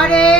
হরে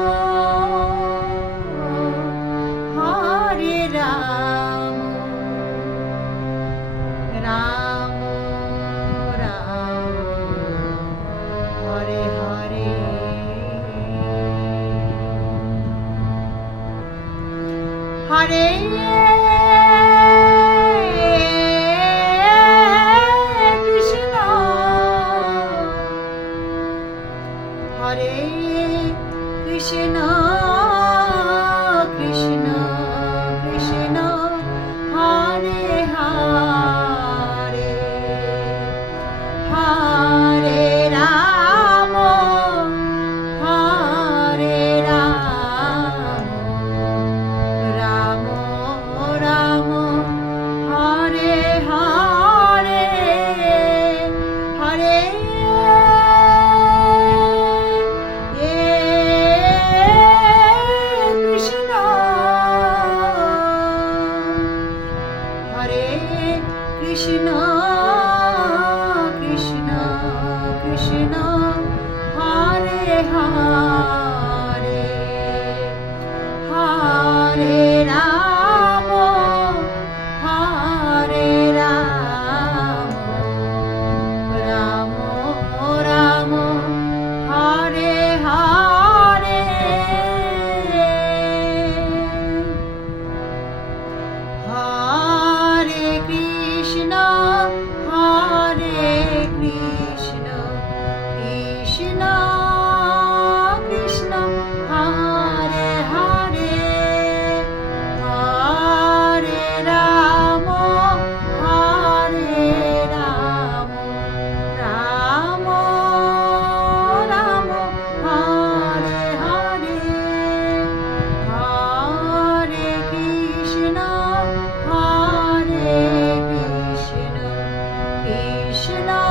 হারে high. 是那